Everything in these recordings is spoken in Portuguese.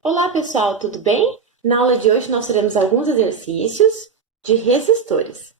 Olá pessoal, tudo bem? Na aula de hoje nós teremos alguns exercícios de resistores.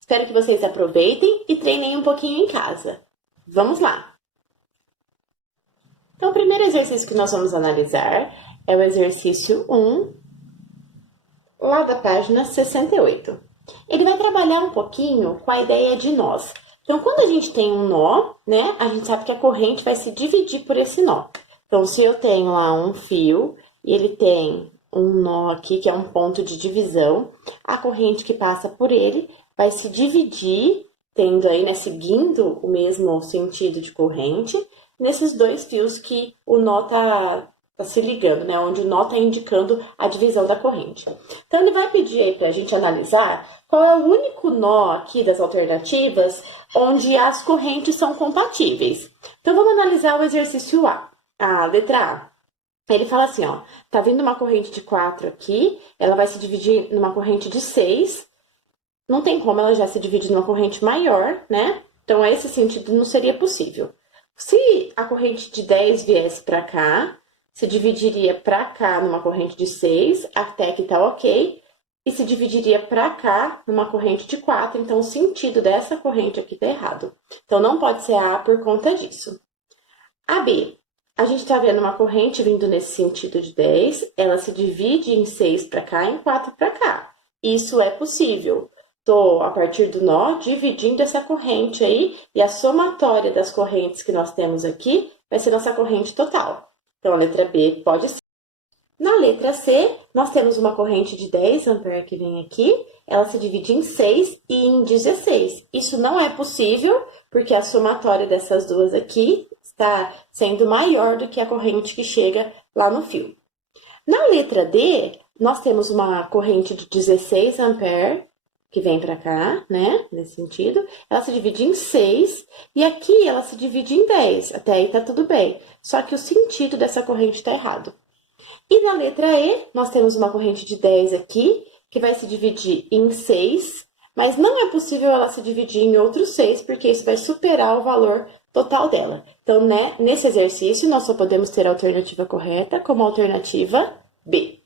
Espero que vocês aproveitem e treinem um pouquinho em casa. Vamos lá! Então, o primeiro exercício que nós vamos analisar é o exercício 1, lá da página 68. Ele vai trabalhar um pouquinho com a ideia de nós. Então, quando a gente tem um nó, né, a gente sabe que a corrente vai se dividir por esse nó. Então, se eu tenho lá um fio e ele tem um nó aqui, que é um ponto de divisão, a corrente que passa por ele vai se dividir, tendo aí, né, seguindo o mesmo sentido de corrente, nesses dois fios que o nó tá se ligando, né? Onde o nó está indicando a divisão da corrente. Então, ele vai pedir aí para a gente analisar qual é o único nó aqui das alternativas onde as correntes são compatíveis. Então, vamos analisar o exercício A. A letra A. Ele fala assim, ó, tá vindo uma corrente de 4 aqui, ela vai se dividir numa corrente de 6. Não tem como ela já se dividir numa corrente maior, né? Então, esse sentido não seria possível. Se a corrente de 10 viesse para cá, se dividiria para cá numa corrente de 6, até que tá ok, e se dividiria para cá numa corrente de 4, então o sentido dessa corrente aqui tá errado. Então, não pode ser a por conta disso. A B, a gente tá vendo uma corrente vindo nesse sentido de 10, ela se divide em 6 para cá e em 4 para cá. Isso é possível. Tô, a partir do nó, dividindo essa corrente aí, e a somatória das correntes que nós temos aqui vai ser nossa corrente total. Então, a letra B pode ser. Na letra C, nós temos uma corrente de 10 amperes que vem aqui, ela se divide em 6 e em 16. Isso não é possível, porque a somatória dessas duas aqui está sendo maior do que a corrente que chega lá no fio. Na letra D, nós temos uma corrente de 16 amperes, que vem para cá, né, nesse sentido, ela se divide em 6, e aqui ela se divide em 10, até aí tá tudo bem, só que o sentido dessa corrente tá errado. E na letra E, nós temos uma corrente de 10 aqui, que vai se dividir em 6, mas não é possível ela se dividir em outros 6, porque isso vai superar o valor total dela. Então, né, nesse exercício, nós só podemos ter a alternativa correta como alternativa B.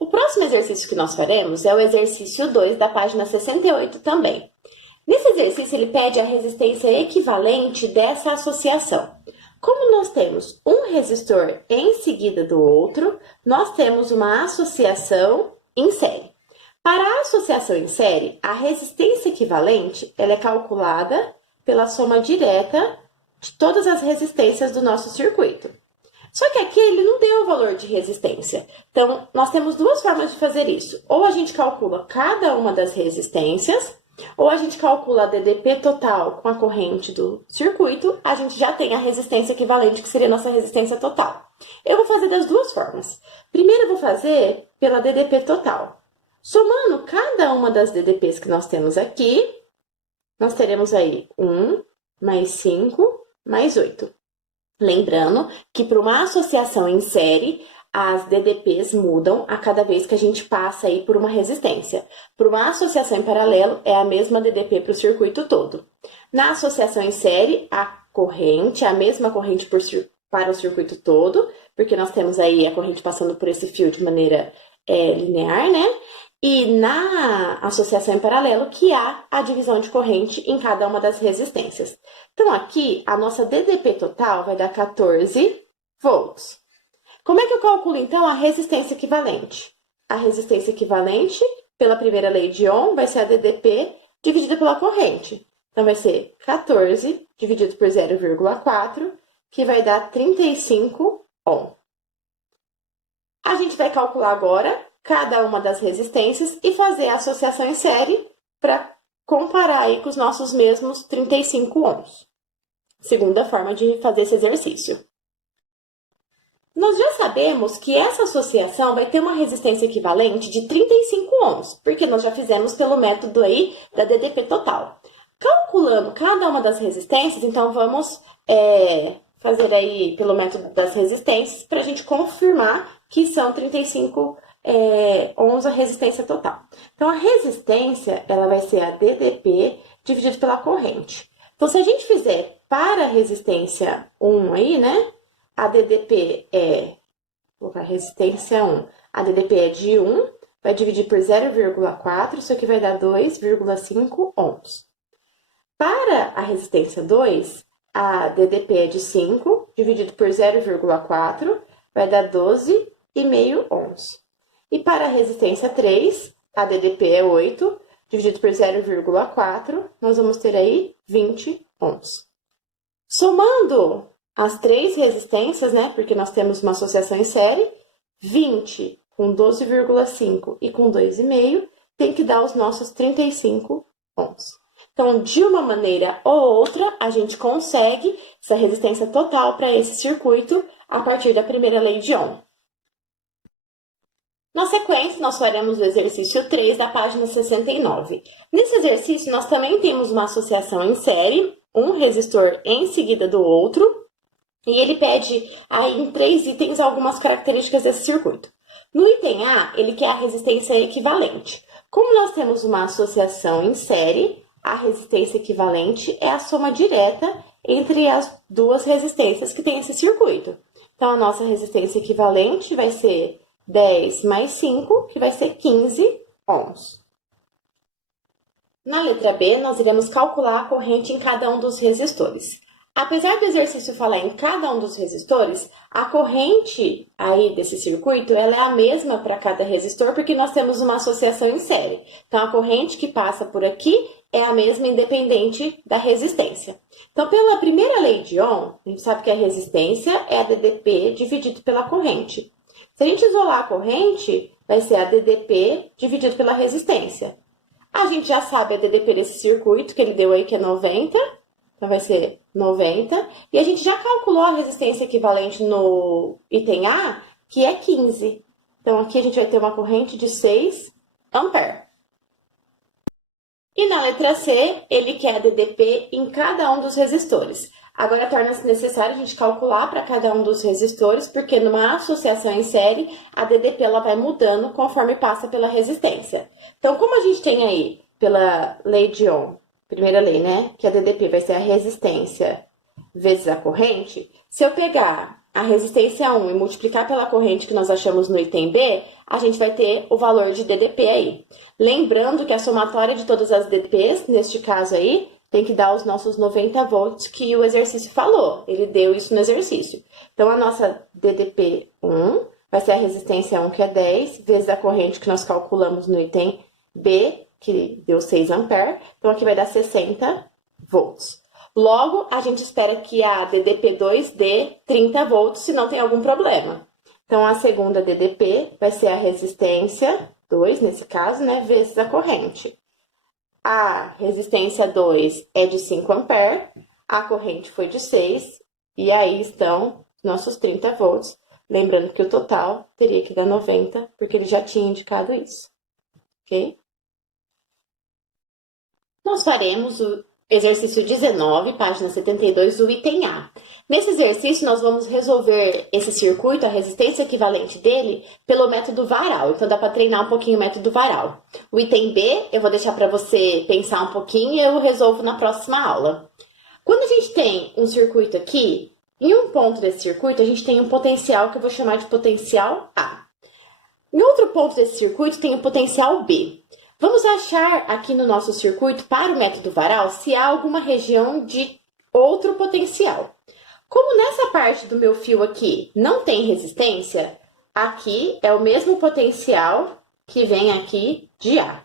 O próximo exercício que nós faremos é o exercício 2 da página 68 também. Nesse exercício, ele pede a resistência equivalente dessa associação. Como nós temos um resistor em seguida do outro, nós temos uma associação em série. Para a associação em série, a resistência equivalente ela é calculada pela soma direta de todas as resistências do nosso circuito. Só que aqui ele não deu o valor de resistência. Então, nós temos duas formas de fazer isso. Ou a gente calcula cada uma das resistências, ou a gente calcula a DDP total com a corrente do circuito, a gente já tem a resistência equivalente, que seria a nossa resistência total. Eu vou fazer das duas formas. Primeiro, eu vou fazer pela DDP total. Somando cada uma das DDPs que nós temos aqui, nós teremos aí 1, mais 5, mais 8. Lembrando que para uma associação em série, as DDPs mudam a cada vez que a gente passa aí por uma resistência. Para uma associação em paralelo, é a mesma DDP para o circuito todo. Na associação em série, a corrente é a mesma corrente para o circuito todo, porque nós temos aí a corrente passando por esse fio de maneira linear, né? E na associação em paralelo, que há a divisão de corrente em cada uma das resistências. Então, aqui, a nossa DDP total vai dar 14 volts. Como é que eu calculo, então, a resistência equivalente? A resistência equivalente, pela primeira lei de Ohm, vai ser a DDP dividida pela corrente. Então, vai ser 14 dividido por 0,4, que vai dar 35 Ohm. A gente vai calcular agora cada uma das resistências e fazer a associação em série para comparar aí com os nossos mesmos 35 ohms. Segunda forma de fazer esse exercício. Nós já sabemos que essa associação vai ter uma resistência equivalente de 35 ohms, porque nós já fizemos pelo método aí da DDP total. Calculando cada uma das resistências, então vamos fazer aí pelo método das resistências para a gente confirmar que são 35 ohms a resistência total. Então, a resistência ela vai ser a DDP dividido pela corrente. Então, se a gente fizer para a resistência 1 aí, né? A DDP vou colocar resistência 1. A DDP é de 1, vai dividir por 0,4, isso aqui vai dar 2,5 ohms. Para a resistência 2, a DDP é de 5, dividido por 0,4, vai dar 12,5 ohms. E para a resistência 3, a DDP é 8, dividido por 0,4, nós vamos ter aí 20 ohms. Somando as três resistências, né, porque nós temos uma associação em série, 20 com 12,5 e com 2,5, tem que dar os nossos 35 ohms. Então, de uma maneira ou outra, a gente consegue essa resistência total para esse circuito a partir da primeira lei de Ohm. Na sequência, nós faremos o exercício 3 da página 69. Nesse exercício, nós também temos uma associação em série, um resistor em seguida do outro, e ele pede aí em 3 itens algumas características desse circuito. No item A, ele quer a resistência equivalente. Como nós temos uma associação em série, a resistência equivalente é a soma direta entre as duas resistências que tem esse circuito. Então, a nossa resistência equivalente vai ser 10 mais 5, que vai ser 15 ohms. Na letra B, nós iremos calcular a corrente em cada um dos resistores. Apesar do exercício falar em cada um dos resistores, a corrente aí desse circuito ela é a mesma para cada resistor, porque nós temos uma associação em série. Então, a corrente que passa por aqui é a mesma independente da resistência. Então, pela primeira lei de Ohm, a gente sabe que a resistência é a DDP dividido pela corrente. Se a gente isolar a corrente, vai ser a DDP dividido pela resistência. A gente já sabe a DDP desse circuito, que ele deu aí, que é 90. Então, vai ser 90. E a gente já calculou a resistência equivalente no item A, que é 15. Então, aqui a gente vai ter uma corrente de 6 amperes. E na letra C, ele quer a DDP em cada um dos resistores. Agora, torna-se necessário a gente calcular para cada um dos resistores, porque numa associação em série, a DDP ela vai mudando conforme passa pela resistência. Então, como a gente tem aí, pela lei de Ohm, primeira lei, né? Que a DDP vai ser a resistência vezes a corrente. Se eu pegar a resistência 1 e multiplicar pela corrente que nós achamos no item B, a gente vai ter o valor de DDP aí. Lembrando que a somatória de todas as DDPs, neste caso aí, tem que dar os nossos 90 volts que o exercício falou. Ele deu isso no exercício. Então, a nossa DDP 1 vai ser a resistência 1, que é 10, vezes a corrente que nós calculamos no item B, que deu 6 amperes. Então, aqui vai dar 60 volts. Logo, a gente espera que a DDP2 dê 30 volts, se não tem algum problema. Então, a segunda DDP vai ser a resistência 2, nesse caso, né, vezes a corrente. A resistência 2 é de 5 amperes, a corrente foi de 6, e aí estão nossos 30 volts. Lembrando que o total teria que dar 90, porque ele já tinha indicado isso. Ok? Nós faremos o exercício 19, página 72, do item A. Nesse exercício, nós vamos resolver esse circuito, a resistência equivalente dele, pelo método varal. Então, dá para treinar um pouquinho o método varal. O item B, eu vou deixar para você pensar um pouquinho e eu resolvo na próxima aula. Quando a gente tem um circuito aqui, em um ponto desse circuito, a gente tem um potencial que eu vou chamar de potencial A. Em outro ponto desse circuito, tem o potencial B. Vamos achar aqui no nosso circuito, para o método varal, se há alguma região de outro potencial. Como nessa parte do meu fio aqui não tem resistência, aqui é o mesmo potencial que vem aqui de A.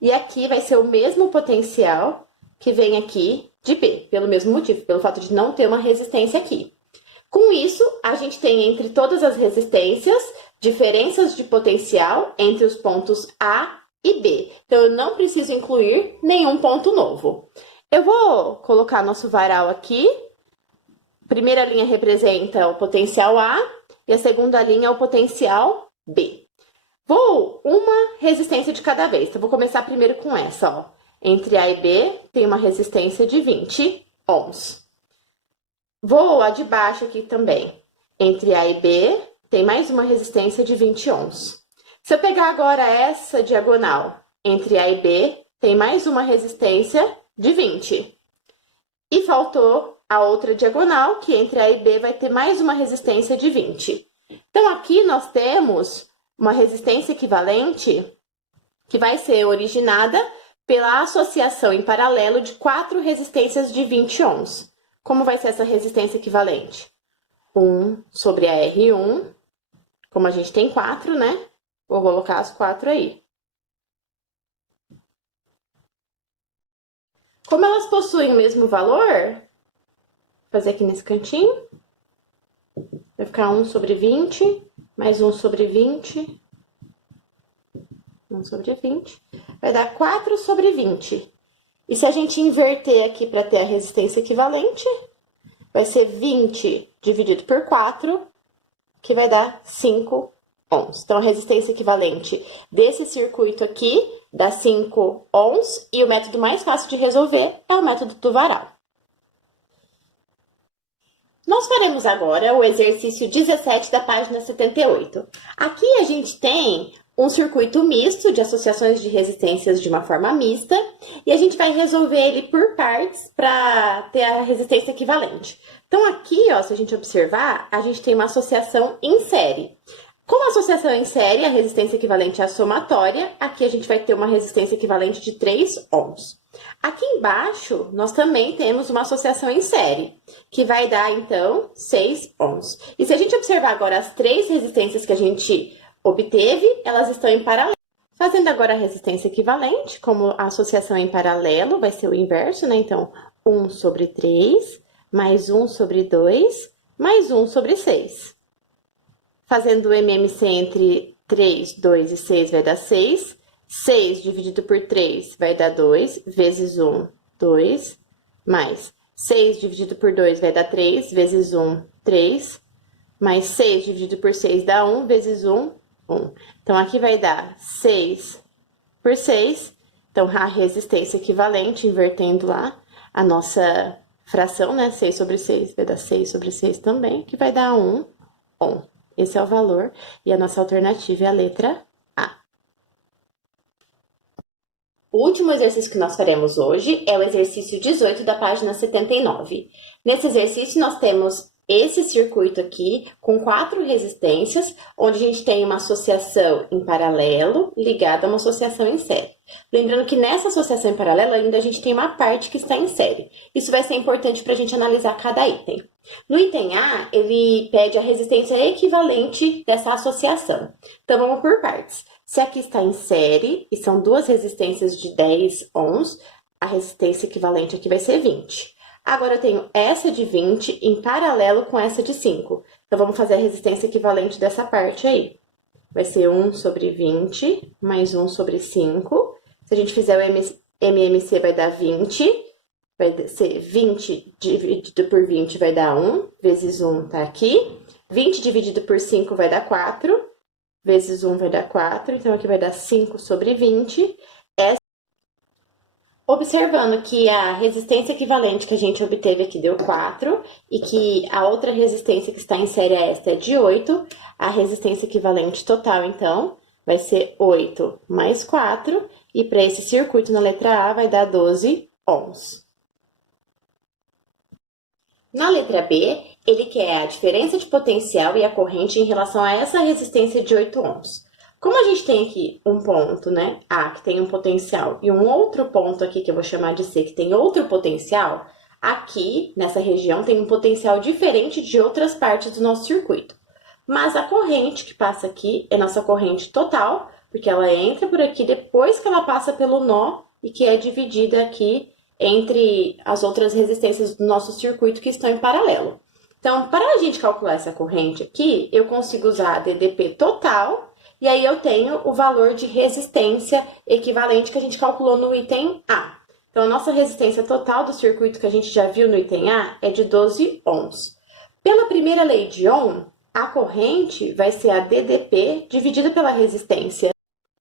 E aqui vai ser o mesmo potencial que vem aqui de B, pelo mesmo motivo, pelo fato de não ter uma resistência aqui. Com isso, a gente tem entre todas as resistências diferenças de potencial entre os pontos A e B. Então, eu não preciso incluir nenhum ponto novo. Eu vou colocar nosso varal aqui. A primeira linha representa o potencial A e a segunda linha é o potencial B. Vou uma resistência de cada vez. Então, vou começar primeiro com essa, ó. Entre A e B tem uma resistência de 20 ohms. Vou a de baixo aqui também. Entre A e B tem mais uma resistência de 20 ohms. Se eu pegar agora essa diagonal entre A e B, tem mais uma resistência de 20. E faltou a outra diagonal, que entre A e B vai ter mais uma resistência de 20. Então, aqui nós temos uma resistência equivalente que vai ser originada pela associação em paralelo de 4 resistências de 20 ohms. Como vai ser essa resistência equivalente? 1 sobre a R1, como a gente tem 4, né? Vou colocar as 4 aí. Como elas possuem o mesmo valor, vou fazer aqui nesse cantinho, vai ficar 1 sobre 20, mais 1 sobre 20, 1 sobre 20, vai dar 4 sobre 20. E se a gente inverter aqui para ter a resistência equivalente, vai ser 20 dividido por 4, que vai dar 5 ohms. Então, a resistência equivalente desse circuito aqui dá 5 ohms, e o método mais fácil de resolver é o método do varal. Nós faremos agora o exercício 17 da página 78. Aqui a gente tem um circuito misto de associações de resistências de uma forma mista, e a gente vai resolver ele por partes para ter a resistência equivalente. Então, aqui, ó, se a gente observar, a gente tem uma associação em série. Como a associação em série, a resistência equivalente é a somatória, aqui a gente vai ter uma resistência equivalente de 3 ohms. Aqui embaixo, nós também temos uma associação em série, que vai dar, então, 6 ohms. E se a gente observar agora as 3 resistências que a gente obteve, elas estão em paralelo. Fazendo agora a resistência equivalente, como a associação em paralelo vai ser o inverso, né? Então, 1 sobre 3, mais 1 sobre 2, mais 1 sobre 6. Fazendo o MMC entre 3, 2 e 6 vai dar 6. 6 dividido por 3 vai dar 2, vezes 1, 2, mais 6 dividido por 2 vai dar 3, vezes 1, 3, mais 6 dividido por 6 dá 1, vezes 1, 1. Então, aqui vai dar 6 por 6. Então, a resistência equivalente, invertendo lá a nossa fração, né? 6 sobre 6 vai dar 6 sobre 6 também, que vai dar 1 ohm. Esse é o valor, e a nossa alternativa é a letra A. O último exercício que nós faremos hoje é o exercício 18 da página 79. Nesse exercício, nós temos esse circuito aqui com 4 resistências, onde a gente tem uma associação em paralelo ligada a uma associação em série. Lembrando que nessa associação em paralelo ainda a gente tem uma parte que está em série. Isso vai ser importante para a gente analisar cada item. No item A, ele pede a resistência equivalente dessa associação. Então, vamos por partes. Se aqui está em série, e são 2 resistências de 10 ohms, a resistência equivalente aqui vai ser 20. Agora, eu tenho essa de 20 em paralelo com essa de 5. Então, vamos fazer a resistência equivalente dessa parte aí. Vai ser 1 sobre 20, mais 1 sobre 5. Se a gente fizer o MMC, vai dar 20. Vai ser 20 dividido por 20 vai dar 1, vezes 1 tá aqui. 20 dividido por 5 vai dar 4, vezes 1 vai dar 4. Então, aqui vai dar 5 sobre 20. Observando que a resistência equivalente que a gente obteve aqui deu 4, e que a outra resistência que está em série a esta é de 8, a resistência equivalente total, então, vai ser 8 mais 4, e para esse circuito na letra A vai dar 12 ohms. Na letra B, ele quer a diferença de potencial e a corrente em relação a essa resistência de 8 ohms. Como a gente tem aqui um ponto, né, A, que tem um potencial, e um outro ponto aqui, que eu vou chamar de C, que tem outro potencial, aqui, nessa região, tem um potencial diferente de outras partes do nosso circuito. Mas a corrente que passa aqui é nossa corrente total, porque ela entra por aqui depois que ela passa pelo nó, e que é dividida aqui entre as outras resistências do nosso circuito que estão em paralelo. Então, para a gente calcular essa corrente aqui, eu consigo usar a DDP total, e aí eu tenho o valor de resistência equivalente que a gente calculou no item A. Então, a nossa resistência total do circuito que a gente já viu no item A é de 12 ohms. Pela primeira lei de Ohm, a corrente vai ser a DDP dividida pela resistência.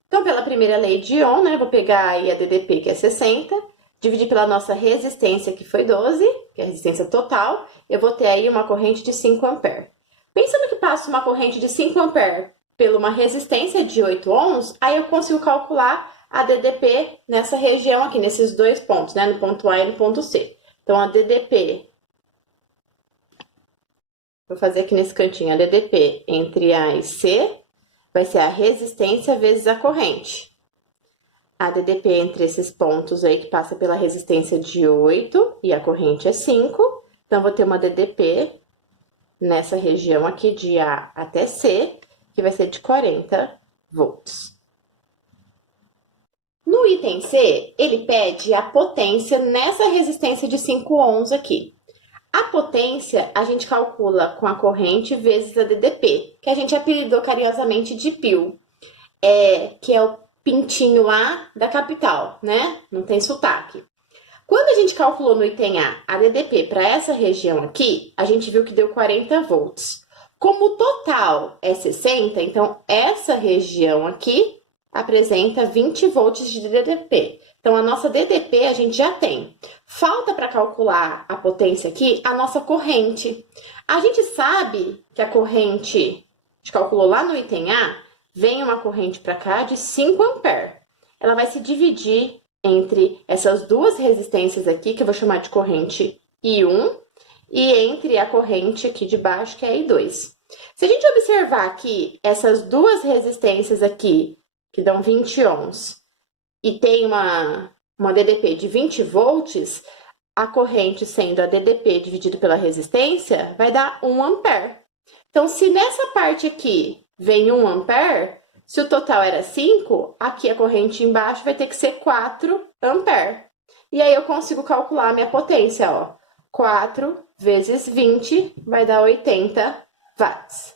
Então, pela primeira lei de Ohm, né, vou pegar aí a DDP, que é 60, dividir pela nossa resistência, que foi 12, que é a resistência total, eu vou ter aí uma corrente de 5 amperes. Pensando que passo uma corrente de 5 amperes pela uma resistência de 8 ohms, aí eu consigo calcular a DDP nessa região aqui, nesses dois pontos, né, no ponto A e no ponto C. Então, a DDP, vou fazer aqui nesse cantinho, a DDP entre A e C vai ser a resistência vezes a corrente. A DDP entre esses pontos aí que passa pela resistência de 8 e a corrente é 5. Então, vou ter uma DDP nessa região aqui de A até C, que vai ser de 40 volts. No item C, ele pede a potência nessa resistência de 5 ohms aqui. A potência a gente calcula com a corrente vezes a DDP, que a gente apelidou carinhosamente de pio, que é o pintinho lá da capital, né? Não tem sotaque. Quando a gente calculou no item A DDP para essa região aqui, a gente viu que deu 40 volts. Como o total é 60, então essa região aqui apresenta 20 volts de DDP. Então, a nossa DDP a gente já tem. Falta para calcular a potência aqui a nossa corrente. A gente sabe que a corrente, a gente calculou lá no item A, vem uma corrente para cá de 5 amperes. Ela vai se dividir entre essas duas resistências aqui, que eu vou chamar de corrente I1, e entre a corrente aqui de baixo, que é I2. Se a gente observar aqui essas duas resistências aqui, que dão 20 ohms, e tem uma DDP de 20 volts, a corrente sendo a DDP dividido pela resistência, vai dar 1 ampere. Então, se nessa parte aqui vem 1 ampere, se o total era 5, aqui a corrente embaixo vai ter que ser 4 ampere. E aí eu consigo calcular a minha potência, ó. 4 vezes 20 vai dar 80 watts.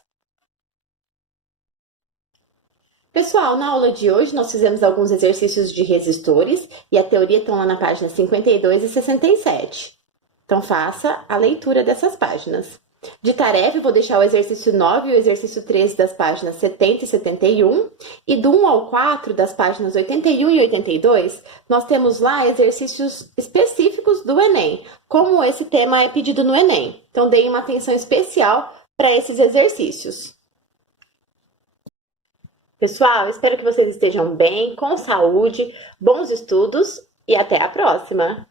Pessoal, na aula de hoje nós fizemos alguns exercícios de resistores e a teoria estão lá na página 52 e 67. Então, faça a leitura dessas páginas. De tarefa, eu vou deixar o exercício 9 e o exercício 13 das páginas 70 e 71. E do 1 ao 4, das páginas 81 e 82, nós temos lá exercícios específicos do Enem, como esse tema é pedido no Enem. Então, deem uma atenção especial para esses exercícios. Pessoal, espero que vocês estejam bem, com saúde, bons estudos e até a próxima!